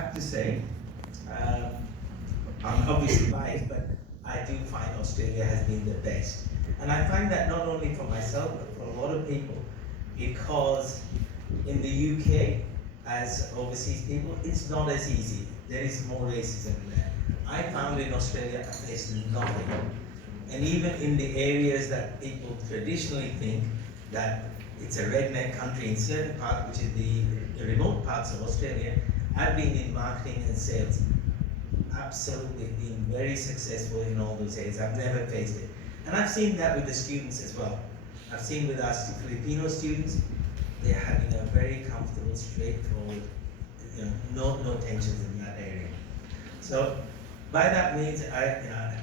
have to say, um, I'm obviously biased, but I do find Australia has been the best. And I find that not only for myself, but for a lot of people, because in the UK, as overseas people, it's not as easy. There is more racism there. I found in Australia, there's nothing. And even in the areas that people traditionally think that it's a redneck country in certain parts, which is the remote parts of Australia, I've been in marketing and sales, absolutely been very successful in all those areas. I've never faced it. And I've seen that with the students as well. I've seen with our Filipino students, they're having a very comfortable, straightforward, no tensions in that area. So by that means,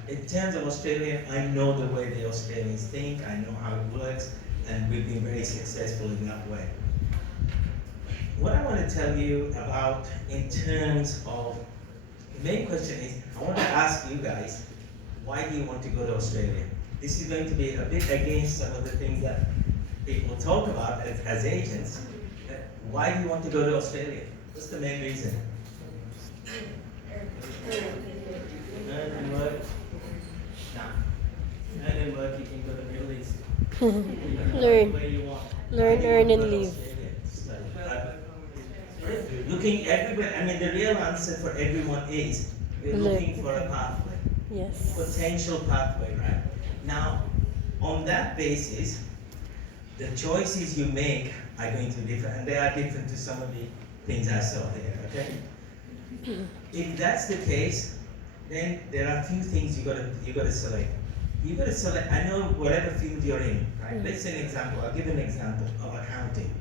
in terms of Australia, I know the way the Australians think, I know how it works, and we've been very successful in that way. What I want to tell you about in terms of, the main question is, I want to ask you guys, why do you want to go to Australia? This is going to be a bit against some of the things that people talk about as agents. Why do you want to go to Australia? What's the main reason? Learn work. Nah. Learn work, you can go to the Middle East. Learn. Where you want. Learn, earn, and live. Looking everywhere, I mean, the real answer for everyone is we're looking for a pathway. Yes. Potential pathway, right? Now, on that basis, the choices you make are going to be different, and they are different to some of the things I saw here, okay? If that's the case, then there are a few things you gotta select. You gotta select, I know whatever field you're in, right? Let's say an example, I'll give an example of accounting.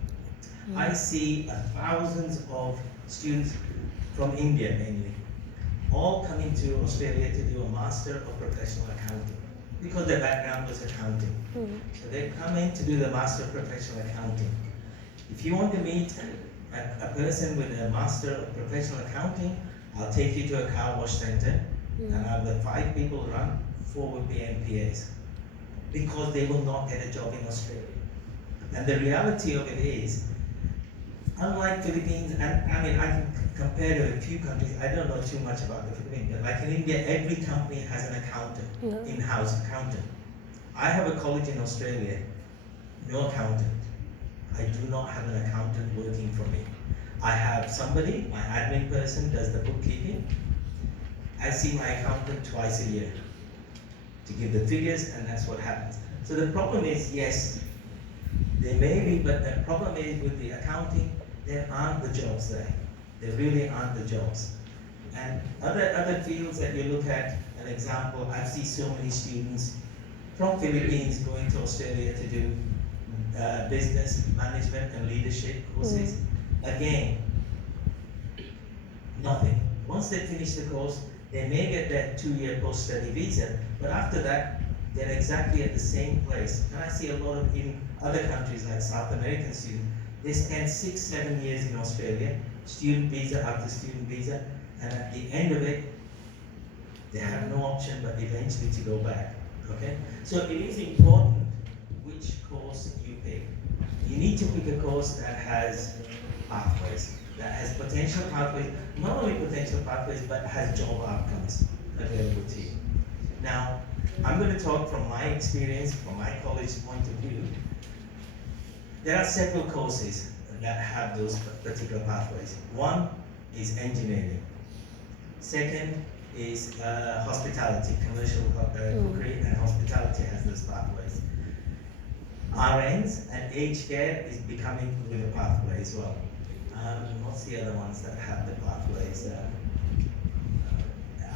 I see thousands of students from India mainly, all coming to Australia to do a Master of Professional Accounting because their background was accounting. So they come in to do the Master of Professional Accounting. If you want to meet a person with a Master of Professional Accounting, I'll take you to a car wash center and I'll let 5 people run, 4 will be NPAs because they will not get a job in Australia. And the reality of it is, unlike Philippines, and I mean, I can compare to a few countries, I don't know too much about the Philippines, but like in India, every company has an accountant, in-house accountant. I have a college in Australia, no accountant. I do not have an accountant working for me. I have somebody, my admin person does the bookkeeping. I see my accountant twice a year to give the figures, and that's what happens. So the problem is, yes, there may be, but the problem is with the accounting, there aren't the jobs there. There really aren't the jobs. And other fields that you look at, an example, I see so many students from Philippines going to Australia to do business, management, and leadership courses. Again, nothing. Once they finish the course, they may get that 2-year post-study visa, but after that, they're exactly at the same place. And I see a lot of in other countries like South American students, they spend 6-7 years in Australia, student visa after student visa, and at the end of it, they have no option but eventually to go back. Okay? So it is important which course you pick. You need to pick a course that has pathways, that has potential pathways, not only potential pathways, but has job outcomes available to you. Now, I'm going to talk from my experience, from my college point of view. There are several courses that have those particular pathways. One is engineering. Second is hospitality, commercial cookery and hospitality has those pathways. RNs and aged care is becoming with a pathway as well. What's the other ones that have the pathways?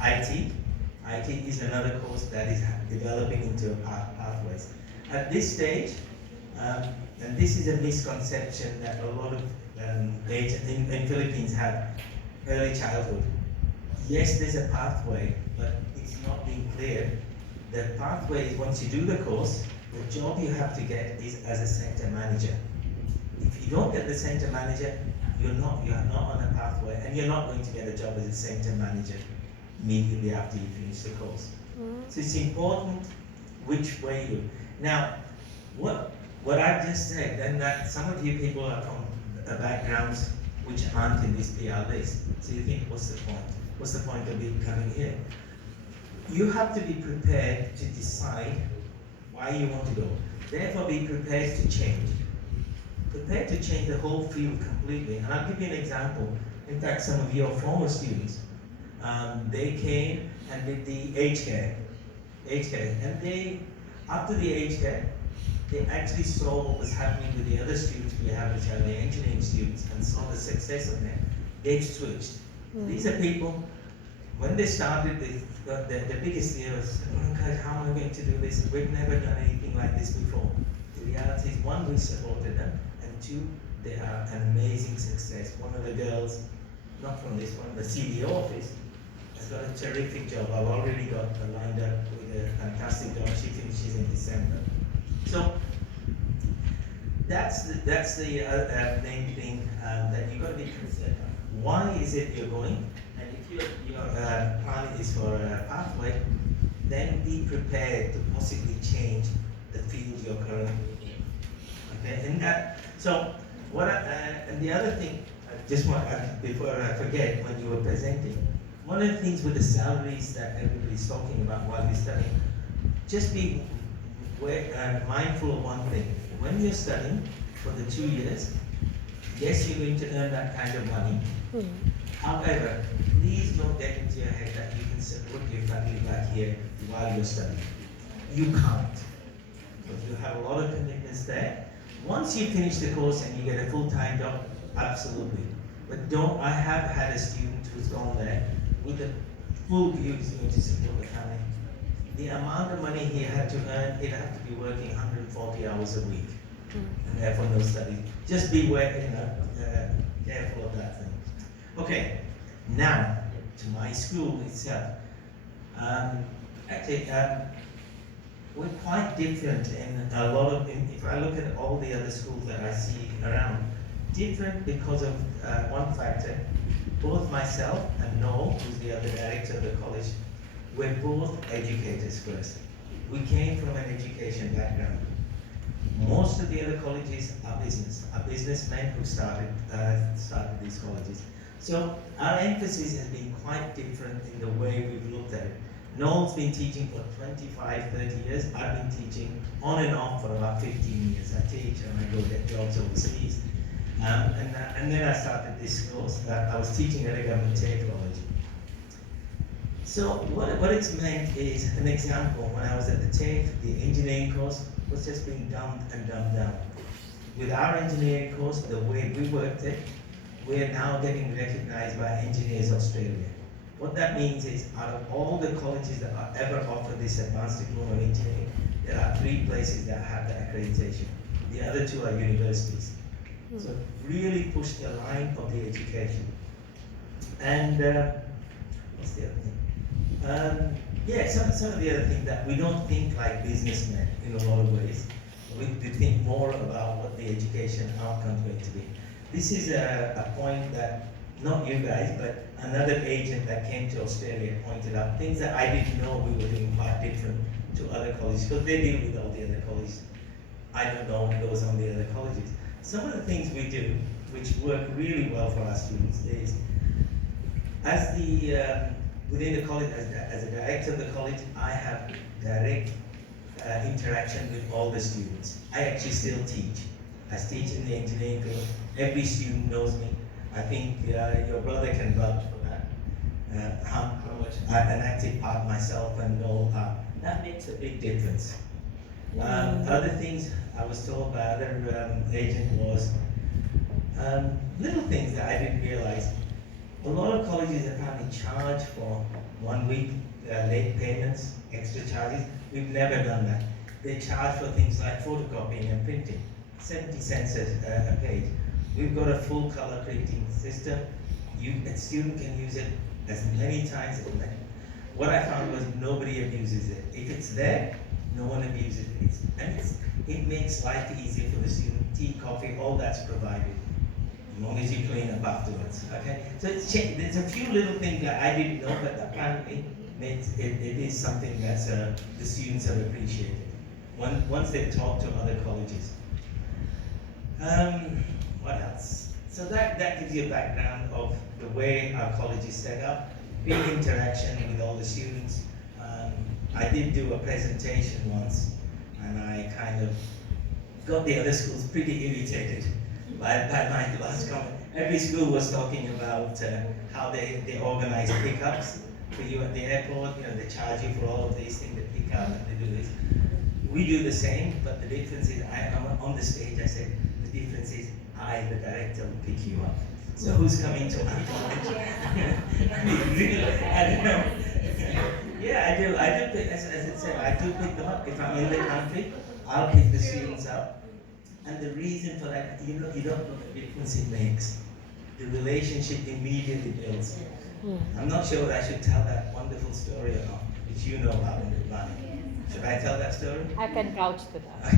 IT is another course that is developing into pathways. At this stage, and this is a misconception that a lot of agents in Philippines have, early childhood. Yes, there's a pathway, but it's not being clear. The pathway is once you do the course, the job you have to get is as a center manager. If you don't get the center manager, you are not on a pathway, and you're not going to get a job as a center manager immediately after you finish the course. So it's important which way you. Now, what I've just said, and that some of you people are from backgrounds which aren't in this PR list. So you think, what's the point? What's the point of me coming here? You have to be prepared to decide why you want to go. Therefore, be prepared to change. Prepared to change the whole field completely. And I'll give you an example. In fact, some of your former students, they came and did the aged care, and they, after the aged care, they actually saw what was happening with the other students we have, which are the engineering students, and saw the success of them. They switched. These are people, when they started, they got the biggest fear was, oh God, how am I going to do this? We've never done anything like this before. The reality is, one, we supported them, and two, they are an amazing success. One of the girls, not from this one, the CDO office, has got a terrific job. I've already got her lined up with a fantastic job. She finishes in December. So that's the main thing that you've got to be concerned on. Why is it you're going? And if your plan is for a pathway, then be prepared to possibly change the field you're currently in. Okay, and so what? And the other thing, I just want before I forget, when you were presenting, one of the things with the salaries that everybody's talking about while you're studying, just be mindful of one thing. When you're studying for the 2 years, yes, you're going to earn that kind of money. However, please don't get into your head that you can support your family back here while you're studying. You can't. Because you have a lot of commitments there. Once you finish the course and you get a full-time job, absolutely. But don't, I have had a student who's gone there with the full view he's going to support the family. The amount of money he had to earn, he'd have to be working 140 hours a week. And therefore no study. Just be careful of that thing. Okay, now to my school itself. Actually, we're quite different in a lot of, if I look at all the other schools that I see around, different because of one factor. Both myself and Noel, who's the other director of the college, we're both educators first. We came from an education background. Most of the other colleges are businessmen who started these colleges. So our emphasis has been quite different in the way we've looked at it. Noel's been teaching for 25, 30 years. I've been teaching on and off for about 15 years. I teach and I go get jobs overseas. And then I started this course. I was teaching at a government college. So what it's meant is, an example, when I was at the TAFE, the engineering course was just being dumbed and dumbed down. With our engineering course, the way we worked it, we are now getting recognized by Engineers Australia. What that means is, out of all the colleges that are ever offered this advanced diploma of engineering, there are 3 places that have the accreditation. The other 2 are universities. So really push the line of the education. And what's the other thing? Some of the other things that we don't think like businessmen in a lot of ways. We think more about what the education outcome is going to be. This is a point that, not you guys, but another agent that came to Australia pointed out, things that I didn't know we were doing quite different to other colleges, because they deal with all the other colleges. I don't know what goes on the other colleges. Some of the things we do, which work really well for our students, is, as the within the college, as a director of the college, I have direct interaction with all the students. I actually still teach. I teach in the engineering field. Every student knows me. I think your brother can vouch for that. How much an active part myself and know that makes a big difference. Other things I was told by other agent was little things that I didn't realize. A lot of colleges apparently charge for 1 week late payments, extra charges. We've never done that. They charge for things like photocopying and printing, 70 cents a page. We've got a full color printing system. A student can use it as many times as they. What I found was nobody abuses it. If it's there, no one abuses it. It makes life easier for the student. Tea, coffee, all that's provided, as long as you clean up afterwards. Okay. So there's a few little things that I didn't know, but apparently it is something that the students have appreciated once they've talked to other colleges. What else? So that gives you a background of the way our college is set up, big interaction with all the students. I did do a presentation once, and I kind of got the other schools pretty irritated by my last comment. Every school was talking about how they organize pickups for you at the airport. You know, they charge you for all of these things, they pick up and they do this. We do the same, but the difference is I'm on the stage. I said the difference is I, the director, will pick you up. So who's coming to my college? Really, I don't know. Yeah, I do. As I said, I do pick them up. If I'm in the country, I'll pick the students up. And the reason for that, you don't know the difference it makes. The relationship immediately builds. I'm not sure that I should tell that wonderful story or not, which you know about in the planning. Should I tell that story? I can vouch to that.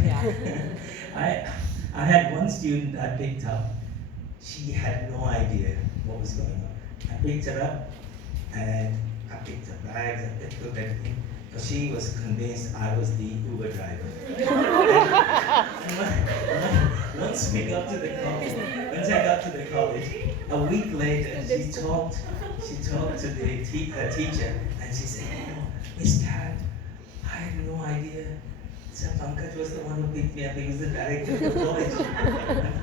Yeah. I had one student I picked up. She had no idea what was going on. I picked her up and I picked her bags, I picked up everything, because she was convinced I was the Uber driver. Once we got to the college, once I got to the college, a week later, she talked to her teacher, and she said, "You know, Miss Dad, I had no idea. Sir Pankaj was the one who picked me up. He was the director of the college."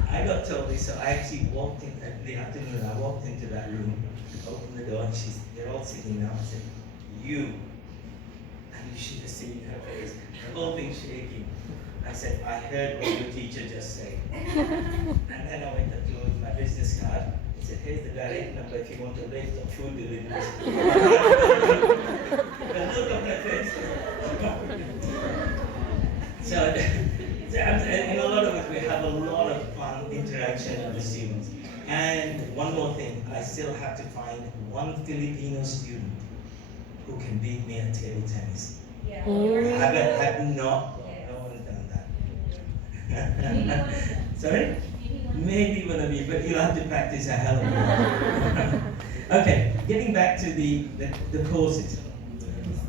I got told this, so I actually walked in at the afternoon. I walked into that room, opened the door, and they're all sitting down. I said, "You," and you should have seen her face, the whole thing shaking. I said, "I heard what your teacher just said." And then I went up to my business card. I said, "Here's the direct number if you want to lift or food deliveries." The look on her face. So, in a lot of it, we have a lot of fun interaction with the students. And one more thing, I still have to find one Filipino student who can beat me at table tennis. Yeah. I have no one done that. Sorry? Maybe one of you, but you'll have to practice a hell of a lot. Okay, getting back to the courses.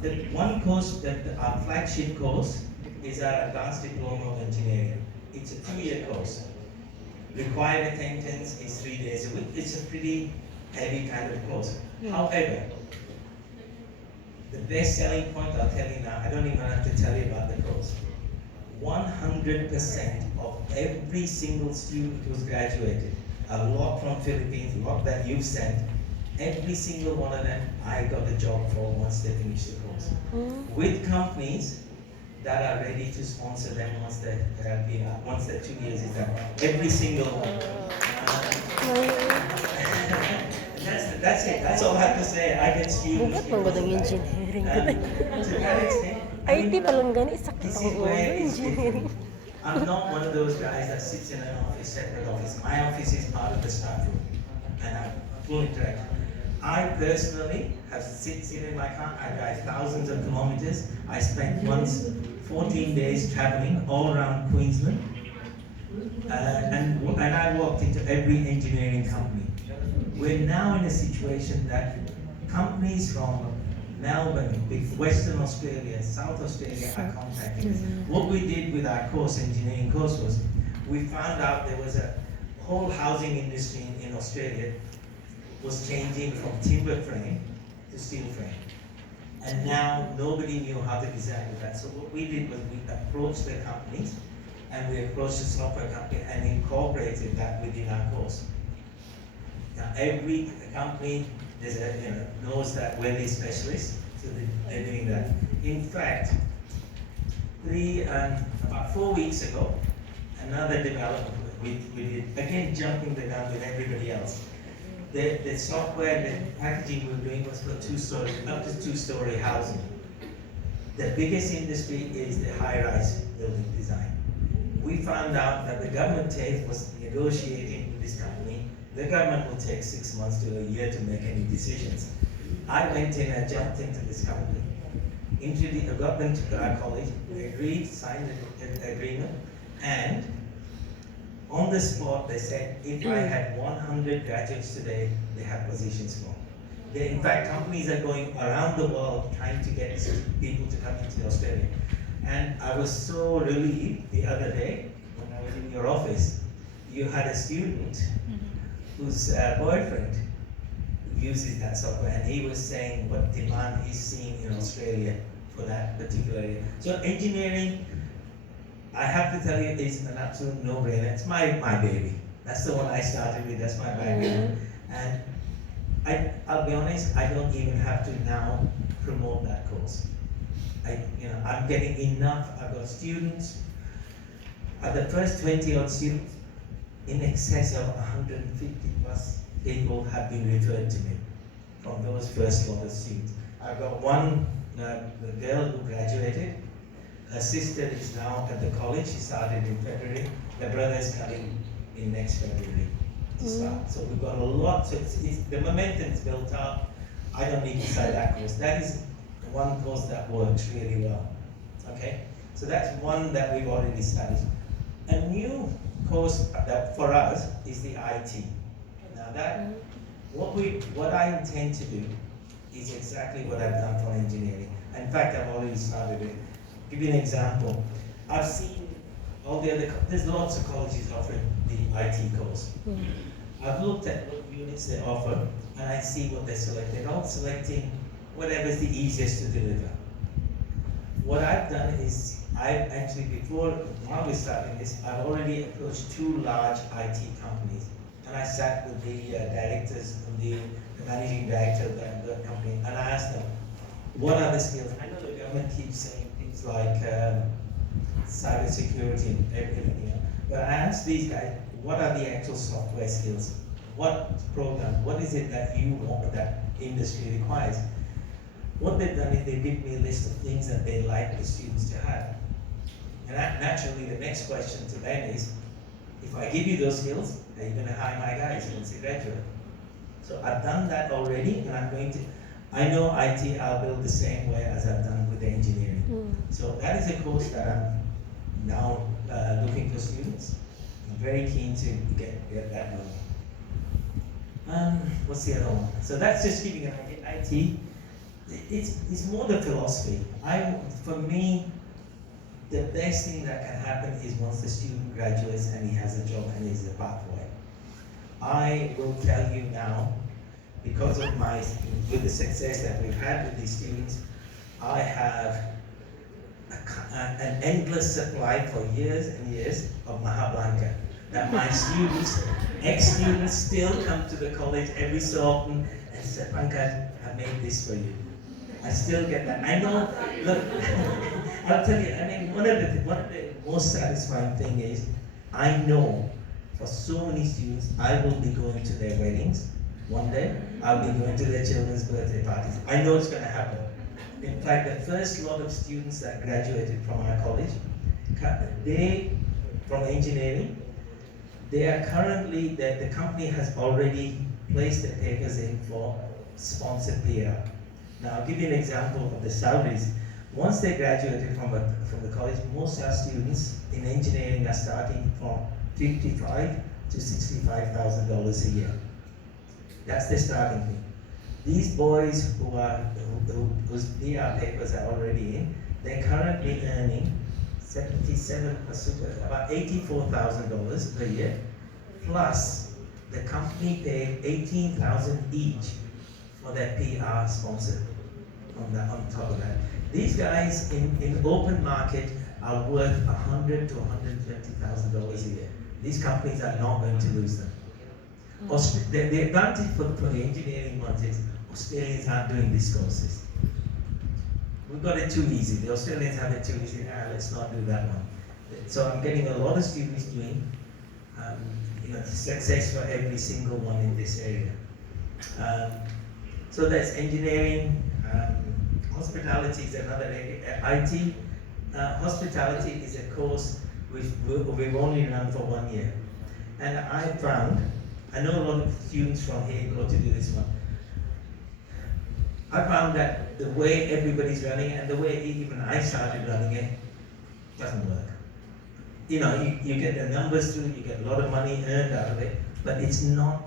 The one course, our flagship course, is our Advanced Diploma of Engineering. It's a 2-year course. Required attendance is 3 days a week. It's a pretty heavy kind of course. However, the best selling point, I'll tell you now, I don't even have to tell you about the course. 100% of every single student who's graduated, a lot from Philippines, a lot that you've sent, every single one of them, I got a job for once they finish the course. With companies that are ready to sponsor them once their 2 years is done. Every single one. That's it. That's all I have to say. I get students. Bakit manggodong engineering? To that extent, IT palang gani, sakit this ang is ulo, where it's engineering. different. I'm not one of those guys that sits in an office, separate office. My office is part of the staff room, and I'm full interaction. I personally have sit in my car. I drive thousands of kilometers. I spent once 14 days traveling all around Queensland, and I walked into every engineering company. We're now in a situation that companies from Melbourne, Western Australia, South Australia are contacting us. What we did with our engineering course, was we found out there was a whole housing industry in Australia was changing from timber frame to steel frame. And now nobody knew how to design that. So what we did was we approached the companies, and we approached the software company and incorporated that within our course. Now every company knows that we're the specialists, so they're doing that. In fact, about 4 weeks ago, another development we did, again jumping the gun with everybody else. The software, the packaging we were doing was for up to two-story housing. The biggest industry is the high-rise building design. We found out that the government TAFE was negotiating with this company. The government will take 6 months to a year to make any decisions. I went in and jumped into this company, got them to our college, we agreed, signed an agreement, and on the spot, they said, if I had 100 graduates today, they have positions for me. In fact, companies are going around the world trying to get people to come into Australia. And I was so relieved the other day when I was in your office. You had a student whose boyfriend uses that software, and he was saying what demand he's seeing in Australia for that particular area. So engineering, I have to tell you, is an absolute no-brainer. It's my baby. That's the one I started with. That's my background, and I'll be honest. I don't even have to now promote that course. I'm getting enough. I've got students. At the first 20 odd students, in excess of 150 plus people have been referred to me from those first lot of students. I've got one the girl who graduated. Her sister is now at the college. She started in February. The brother is coming in next February to start. So we've got a lot. So the momentum is built up. I don't need to start that course. That is one course that works really well. Okay, so that's one that we've already started. A new course that for us is the IT. Now that what I intend to do is exactly what I've done for engineering. In fact, I've already started it. Give you an example. I've seen all the other. There's lots of colleges offering the IT course. I've looked at what units they offer, and I see what they select. They're all selecting whatever's the easiest to deliver. What I've done is, I've actually, while we're starting this, I've already approached 2 large IT companies. And I sat with the directors and the managing director of that company, and I asked them, what are the skills? I know the government keeps saying things like cyber security and everything, but I asked these guys, what are the actual software skills? What program, what is it that you want, that industry requires? What they've done is they've given me a list of things that they'd like the students to have. And naturally, the next question to them is, if I give you those skills, are you going to hire my guys once they graduate? So I've done that already, and I know IT, I'll build the same way as I've done with the engineering. So that is a course that I'm now looking for students. I'm very keen to get that going. What's the other one? So that's just giving an idea. IT, it's more the philosophy. For me, the best thing that can happen is once the student graduates and he has a job and he's a pathway. I will tell you now, because of with the success that we've had with these students, I have an endless supply for years and years of Maha Blanca. That my students, ex-students, still come to the college every so often and say, Pankaj, I made this for you. I still get that. I know, look, I'll tell you, I mean, one of the most satisfying thing is, I know for so many students, I will be going to their weddings one day. I'll be going to their children's birthday parties. I know it's going to happen. In fact, the first lot of students that graduated from our college, from engineering, they are currently, the company has already placed the papers in for sponsored PR. Now, I'll give you an example of the salaries. Once they graduated from the college, most of our students in engineering are starting from $55,000 to $65,000 a year. That's the starting thing. These boys whose PR papers are already in, they're currently earning about $84,000 per year, plus the company paid $18,000 each for their PR sponsor on top of that. These guys in open market are worth $100,000 to $120,000 a year. These companies are not going to lose them. The advantage for the engineering ones is Australians aren't doing these courses. We've got it too easy. The Australians have it too easy. Let's not do that one. So I'm getting a lot of students doing success for every single one in this area. So that's engineering. Hospitality is another area. IT. Hospitality is a course we've only run for 1 year. And I know a lot of students from here go to do this one. I found that the way everybody's running and the way even I started running it doesn't work. You get the numbers through, you get a lot of money earned out of it, but it's not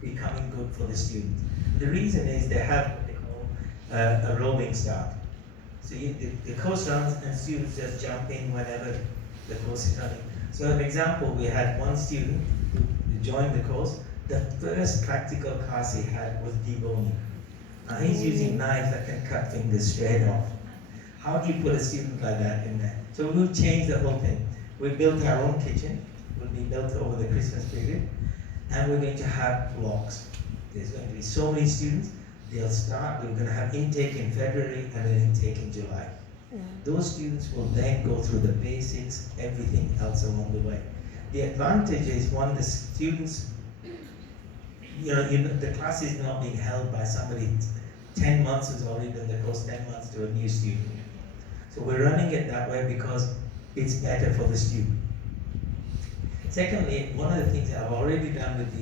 becoming good for the student. The reason is they have what they call a rolling start. So the course runs and students just jump in whenever the course is running. So an example, we had one student who joined the course, The first practical class he had was deboning. Now he's using knives that can cut fingers straight off. How do you put a student like that in there? So we'll change the whole thing. We built our own kitchen. Will be built over the Christmas period, and we're going to have blocks. There's going to be so many students. They'll start. We're going to have intake in February and an intake in July. Those students will then go through the basics, everything else along the way. The advantage is, one, the students, the class is not being held by somebody 10 months who's already done the course, 10 months to a new student. So we're running it that way because it's better for the student. Secondly, one of the things I've already done with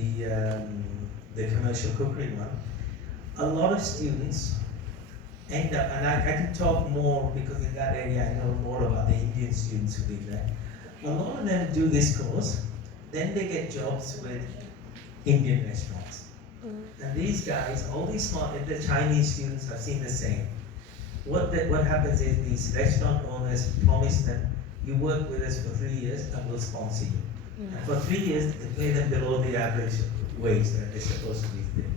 the commercial cookery one, a lot of students end up, and I can talk more because in that area I know more about the Indian students who live there. A lot of them do this course, then they get jobs with Indian restaurants. And these guys, all these the Chinese students, I've seen the same. What happens is these restaurant owners promise them, you work with us for 3 years and we'll sponsor you. And for 3 years, they pay them below the average wage that they're supposed to be paid.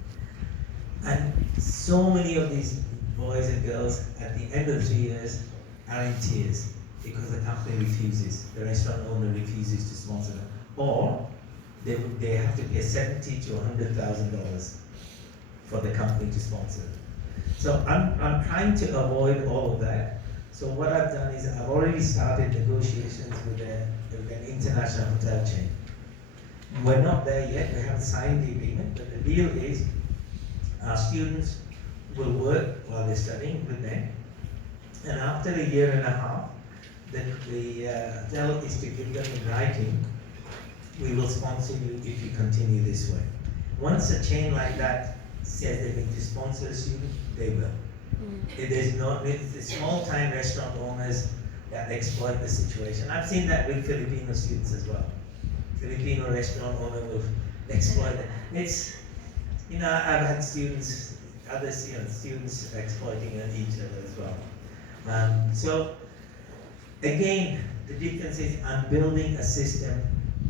And so many of these boys and girls, at the end of 3 years, are in tears because the company refuses, the restaurant owner refuses to sponsor them. Or they have to pay $70,000 to $100,000 for the company to sponsor them. So I'm trying to avoid all of that. So what I've done is I've already started negotiations with an international hotel chain. We're not there yet, we haven't signed the agreement, but the deal is our students will work while they're studying with them, and after a year and a half, the hotel is to give them in writing, we will sponsor you if you continue this way. Once a chain like that says they're going to sponsor a student, they will. It's the small-time restaurant owners that exploit the situation. I've seen that with Filipino students as well. Filipino restaurant owner will exploit it. I've had students exploiting each other as well. So again, the difference is I'm building a system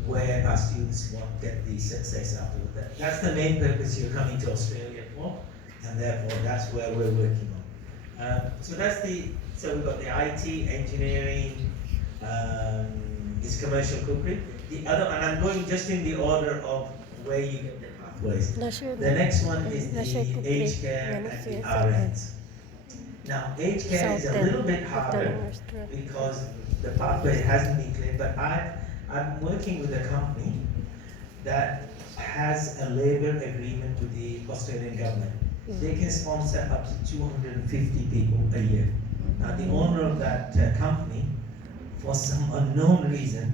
where our students won't get the success afterwards. That's the main purpose you're coming to Australia for, and therefore that's where we're working on. So we've got the IT, engineering, this commercial cookery. The other, and I'm going just in the order of where you get the pathways. The next one is the aged care and the RNs. Now, aged care is a little bit harder because the pathway hasn't been clear, but I'm working with a company that has a labour agreement with the Australian government. They can sponsor up to 250 people a year. Now, the owner of that company, for some unknown reason,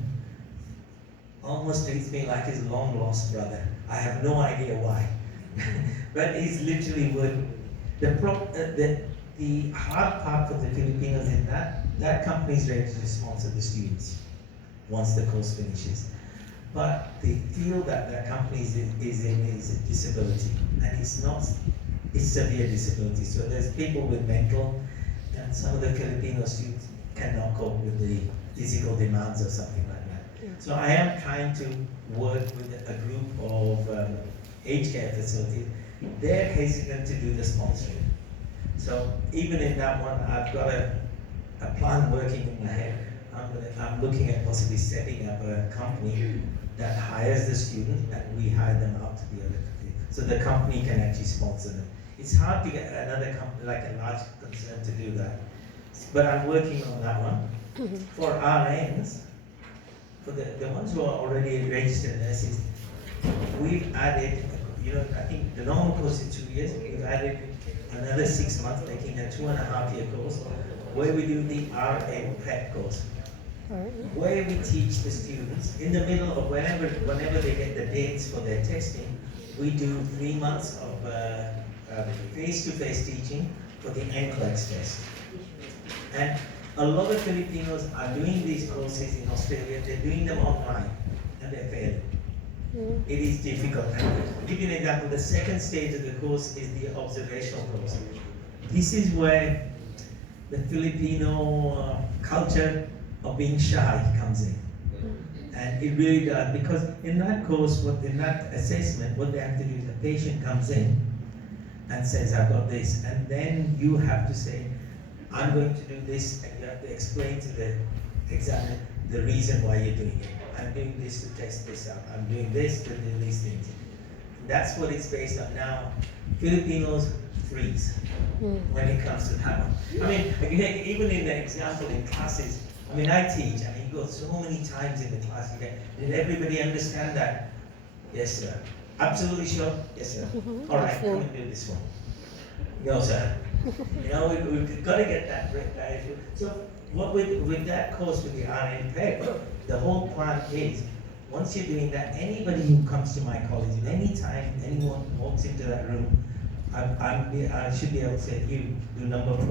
almost treats me like his long-lost brother. I have no idea why. But he's literally working. The hard part for the Filipinos is that company is ready to sponsor the students once the course finishes. But they feel that the company is in is a disability, and it's severe disability. So there's people with mental, and some of the Filipino students cannot cope with the physical demands or something like that. So I am trying to work with a group of aged care facilities. They're hesitant to do the sponsoring. So even in that one, I've got a plan working in my head. I'm looking at possibly setting up a company that hires the student and we hire them out to the other country. So the company can actually sponsor them. It's hard to get another company, like a large concern, to do that. But I'm working on that one. For RNs, for the ones who are already registered nurses, we've added, I think the normal course is 2 years, we've added another 6 months, making a 2.5-year course, where we do the RN prep course, where we teach the students in the middle of whenever they get the dates for their testing, we do 3 months of face-to-face teaching for the NCLEX test. And a lot of Filipinos are doing these courses in Australia. They're doing them online, and they're failing. It is difficult. And to give you an example, the second stage of the course is the observational course. This is where the Filipino culture of being shy comes in. And it really does, because in that course, in that assessment, what they have to do is the patient comes in and says, I've got this, and then you have to say, I'm going to do this, and you have to explain to the examiner the reason why you're doing it. I'm doing this to test this out. I'm doing this to do these things. That's what it's based on now. Filipinos freeze when it comes to that one. I mean, again, even in the example in classes, I mean, I teach, and you go so many times in the class, you get, did everybody understand that? Yes, sir. Absolutely sure? Yes, sir. All right, come and do this one. No, sir. You know, we've got to get that right. So, what with that course with the RN PEG, the whole plan is, once you're doing that, anybody who comes to my college, at any time anyone walks into that room, I should be able to say, you do number 4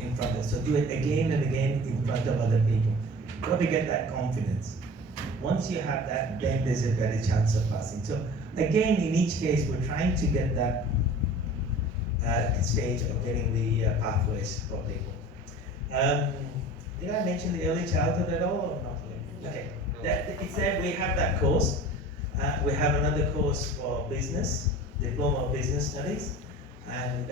in front of us. So do it again and again in front of other people. Got to get that confidence. Once you have that, then there's a better chance of passing. So again, in each case, we're trying to get that stage of getting the pathways for people. Did I mention the early childhood at all or not really? Okay. It's there, we have that course. We have another course for business, Diploma of Business Studies, and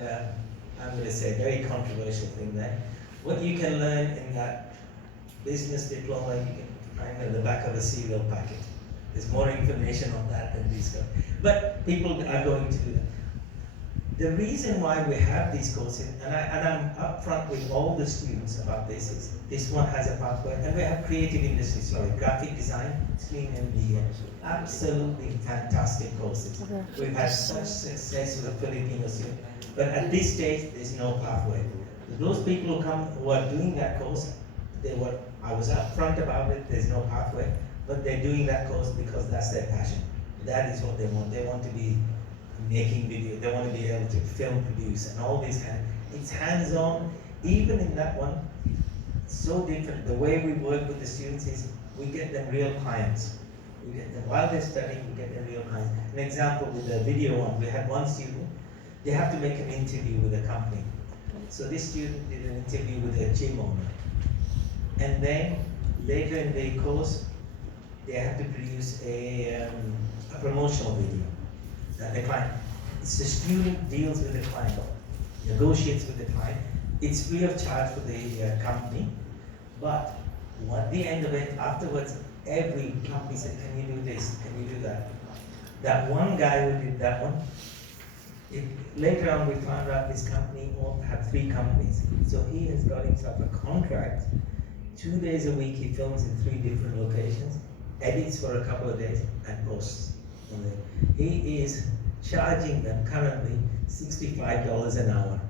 I'm going to say a very controversial thing there. What you can learn in that business diploma, you can find in the back of a cereal packet. There's more information on that than this stuff. But people are going to do that. The reason why we have these courses, and I'm upfront with all the students about this, is this one has a pathway, and we have creative industries, graphic design, screen and media. Absolutely fantastic courses. We've had such success with the Filipino students, but at this stage, there's no pathway. Those people who are doing that course, I was upfront about it, there's no pathway, but they're doing that course because that's their passion. That is what they want. They want to be making video, they want to be able to film produce and all these it's hands-on. Even in that one, so different. The way we work with the students is we get them real clients. We get them while they're studying, we get them real clients. An example with the video one, we had one student, they have to make an interview with a company. So this student did an interview with a gym owner. And then later in the course, they have to produce a promotional video. The client. It's the student deals with the client, negotiates with the client. It's free of charge for the company, but at the end of it, afterwards, every company said, can you do this, can you do that? That one guy who did that one, later on we found out this company had 3 companies. So he has got himself a contract. 2 days a week he films in 3 different locations, edits for a couple of days, and posts. He is charging them currently $65 an hour.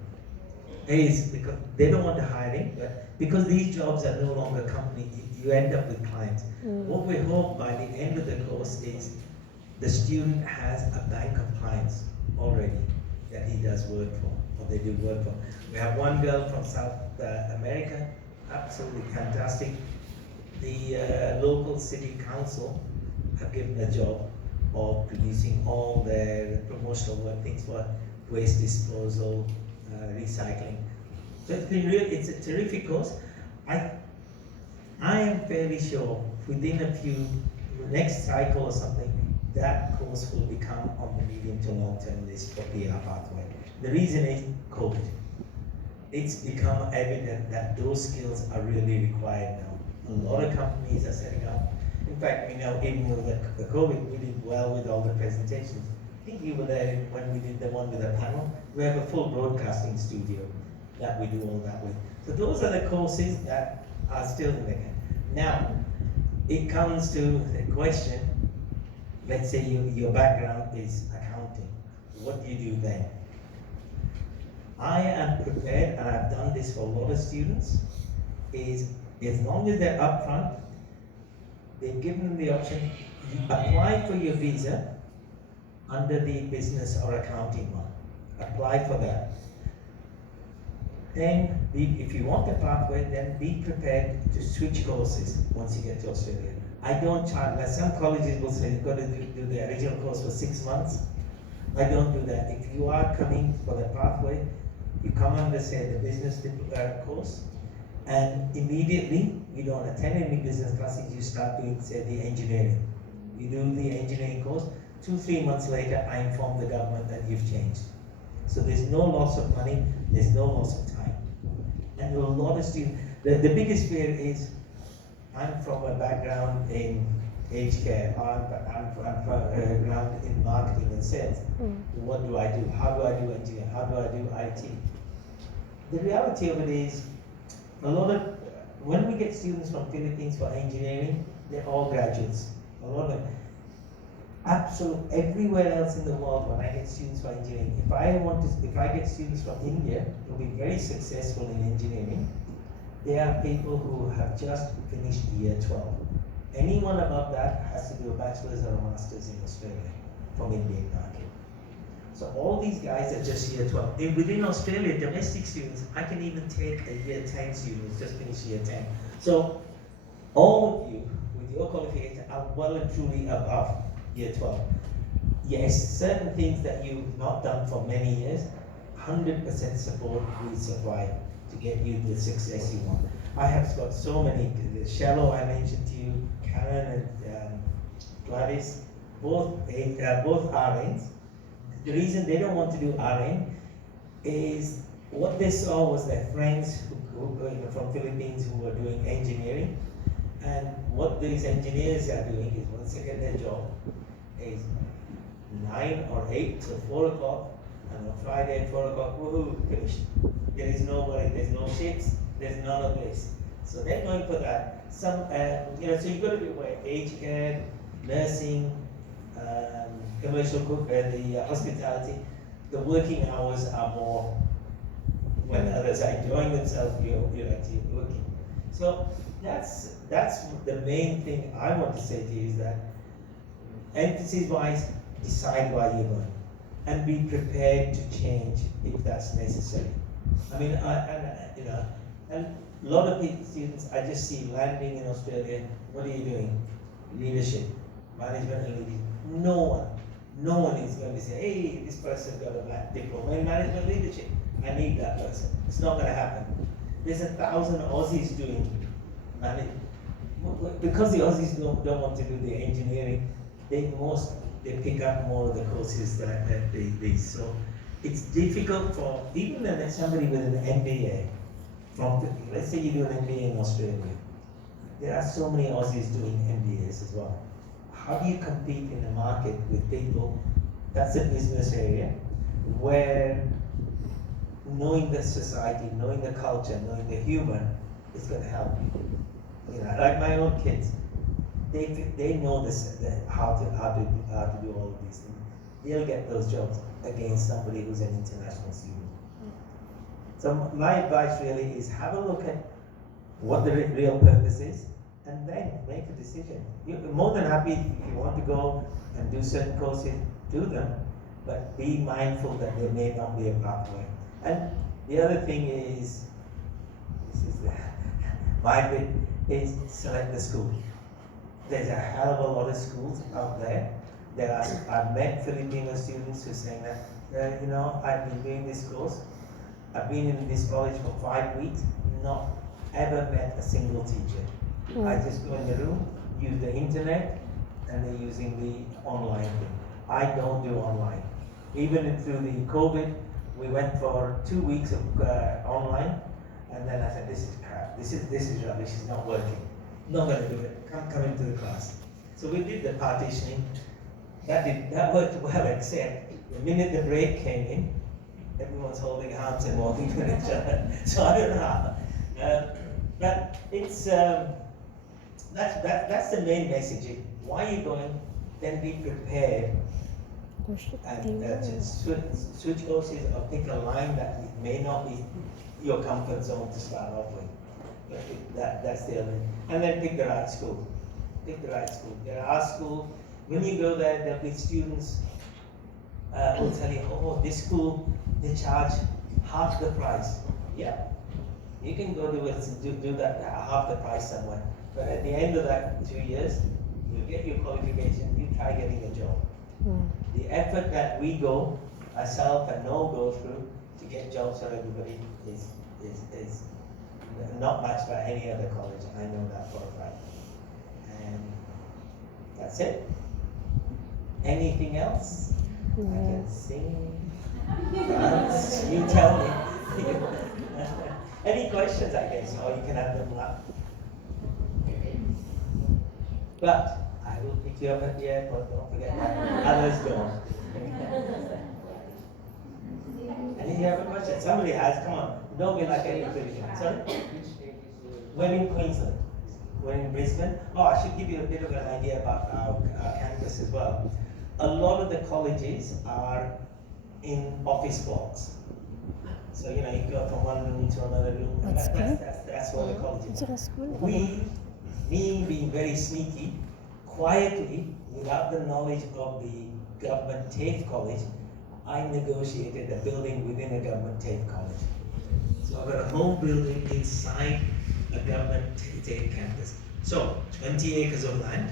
Because they don't want to hire him, but because these jobs are no longer company, you end up with clients. What we hope by the end of the course is the student has a bank of clients already that he does work for, or they do work for. We have one girl from South America, absolutely fantastic. The local city council have given a job of producing all their promotional work, things for waste disposal, recycling. So it's a terrific course. I am fairly sure within a few, next cycle or something, that course will become on the medium to long term list for PR pathway. The reason is COVID. It's become evident that those skills are really required now. A lot of companies are setting up. In fact, even with the COVID, we did well with all the presentations. I think you were there when we did the one with the panel. We have a full broadcasting studio that we do all that with. So those are the courses that are still in the camp. Now, it comes to the question, let's say your background is accounting. What do you do then? I am prepared, and I've done this for a lot of students, is as long as they're upfront, they've given them the option, you apply for your visa under the business or accounting one. Apply for that. Then, if you want the pathway, then be prepared to switch courses once you get to Australia. I don't charge, like some colleges will say you've got to do the original course for 6 months. I don't do that. If you are coming for the pathway, you come under, say, the business course, And immediately, you don't attend any business classes, you start doing, say, the engineering. You do the engineering course, 2-3 months later, I inform the government that you've changed. So there's no loss of money, there's no loss of time. And a lot of students, the biggest fear is, I'm from a background in aged care, I'm from a background in marketing and sales. What do I do? How do I do engineering? How do I do IT? The reality of it is, when we get students from Philippines for engineering, they're all graduates. A lot of everywhere else in the world, when I get students for engineering, if I get students from India who'll be very successful in engineering, they are people who have just finished year 12. Anyone above that has to do a bachelor's or a master's in Australia from Indian market. So all these guys are just year 12. Within Australia, domestic students, I can even take a year 10 student who's just finished year 10. So all of you, with your qualification, are well and truly above year 12. Yes, certain things that you've not done for many years, 100% support will supply to get you the success you want. I have got so many, Shallow I mentioned to you, Karen and Gladys, both RNs. The reason they don't want to do RN is what they saw was their friends who from Philippines who were doing engineering, and what these engineers are doing is once they get their job is 9 or 8 till 4 o'clock, and on Friday at 4 o'clock, woohoo, finished. There is no worry, there's no shifts, there's none of this. So they're going for that. So you've got to do aged care, nursing, commercial cook, the hospitality. The working hours are more when others are enjoying themselves, you're actually working. So that's the main thing I want to say to you is that emphasis-wise, decide why you're going, and be prepared to change if that's necessary. I mean, and a lot of students I just see landing in Australia. What are you doing? Leadership, management, and leadership. No one is going to say, hey, this person got a diploma in management leadership. I need that person. It's not going to happen. There's 1,000 Aussies doing management. Because the Aussies don't want to do the engineering, they pick up more of the courses that they so it's difficult for even somebody with an MBA let's say you do an MBA in Australia. There are so many Aussies doing MBAs as well. How do you compete in the market with people? That's a business area where knowing the society, knowing the culture, knowing the human is going to help you. Like my own kids, they know this how to do all of these things. They'll get those jobs against somebody who's an international student. So my advice really is have a look at what the real purpose is, and then make a decision. You're more than happy if you want to go and do certain courses, do them, but be mindful that there may not be a pathway. And the other thing is, my bit is select the school. There's a hell of a lot of schools out there. I've met Filipino students who are saying that, I've been doing this course. I've been in this college for 5 weeks, not ever met a single teacher. I just go in the room, use the internet, and they're using the online thing. I don't do online. Even through the COVID, we went for 2 weeks of online, and then I said, this is crap. This is rubbish. It's not working. Not going to do it. Come into the class. So we did the partitioning. That worked well, except the minute the break came in, everyone's holding hands and walking to each other. So I don't know how. But it's that's the main message. Why are you going? Then be prepared and switch courses or pick a line that may not be your comfort zone to start off with. But that's the other. And then pick the right school. Pick the right school. There are schools. When you go there, there'll be students who tell you, oh, this school, they charge half the price. Yeah, you can go do that half the price somewhere. But at the end of that 2 years, you get your qualification, you try getting a job. The effort that we myself and Noel go through to get jobs for everybody is not matched by any other college. I know that for a fact. And that's it. Anything else? I can sing. Dance. You tell me. Any questions, I guess, or you can have them laugh. But I will pick you up at the airport, don't forget that. Others don't. Any you have a question? Somebody has, come on. Don't be like anybody. Sorry? We're in Queensland. We're in Brisbane. Oh, I should give you a bit of an idea about our campus as well. A lot of the colleges are in office blocks. So, you go from one room to another room. And That's good. that's what the college is. It's a school. Me being very sneaky, quietly, without the knowledge of the government TAFE college, I negotiated a building within a government TAFE college. So I've got a whole building inside a government TAFE campus. So 20 acres of land,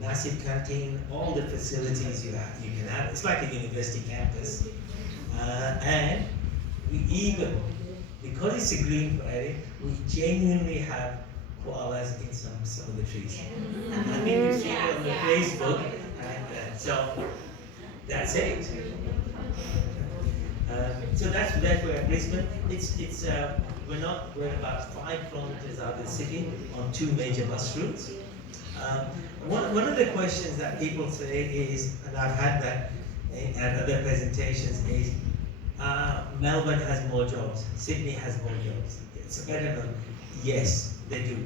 massive canteen, all the facilities you can have. It's like a university campus. And we even, because it's a green area, we genuinely have koalas in some of the trees. I think you see it on the Facebook, and so that's it. So that's where Brisbane. We're about 5 kilometers out of the city on 2 major bus routes. One of the questions that people say is, and I've had that at other presentations, is Melbourne has more jobs, Sydney has more jobs. It's better known. Yes, they do.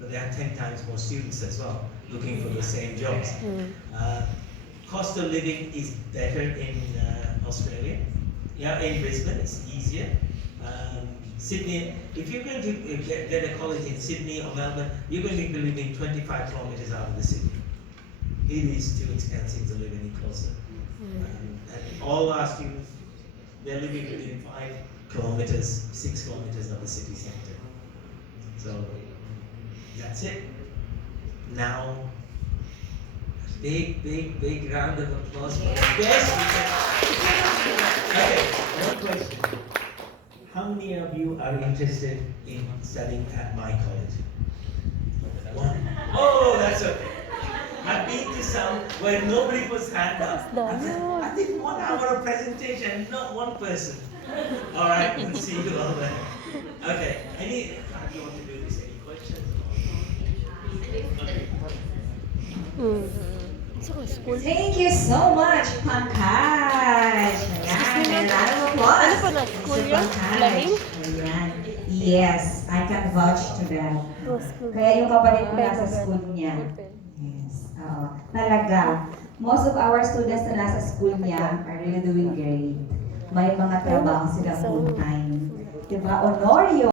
But they have 10 times more students as well, looking for the same jobs. Cost of living is better in Australia. Yeah, in Brisbane, it's easier. Sydney, if you're going to get a college in Sydney or Melbourne, you're going to be living 25 kilometers out of the city. It is too expensive to live any closer. And all our students, they're living within 5 kilometers, 6 kilometers of the city center. So that's it. Now, big round of applause for the best. Okay, one question. How many of you are interested in studying at my college? One. Oh, that's okay. I've been to some where nobody puts hand up. I did 1 hour of presentation, not one person. All right, we'll see you all there. Okay, how do you want to do this? Any questions? Okay. It's a school. Thank you so much, Pankaj! Ayan, round of applause. Ano pa na? School Si yun? Pankaj. Lahing? Ayan. Yes, I can vouch to that. Oh, school. Kaya yung kapatid ko nasa school niya. Yes, oo. Talaga. Most of our students na nasa school niya are really doing great. May mga trabaho sila full-time. Diba? Honorio!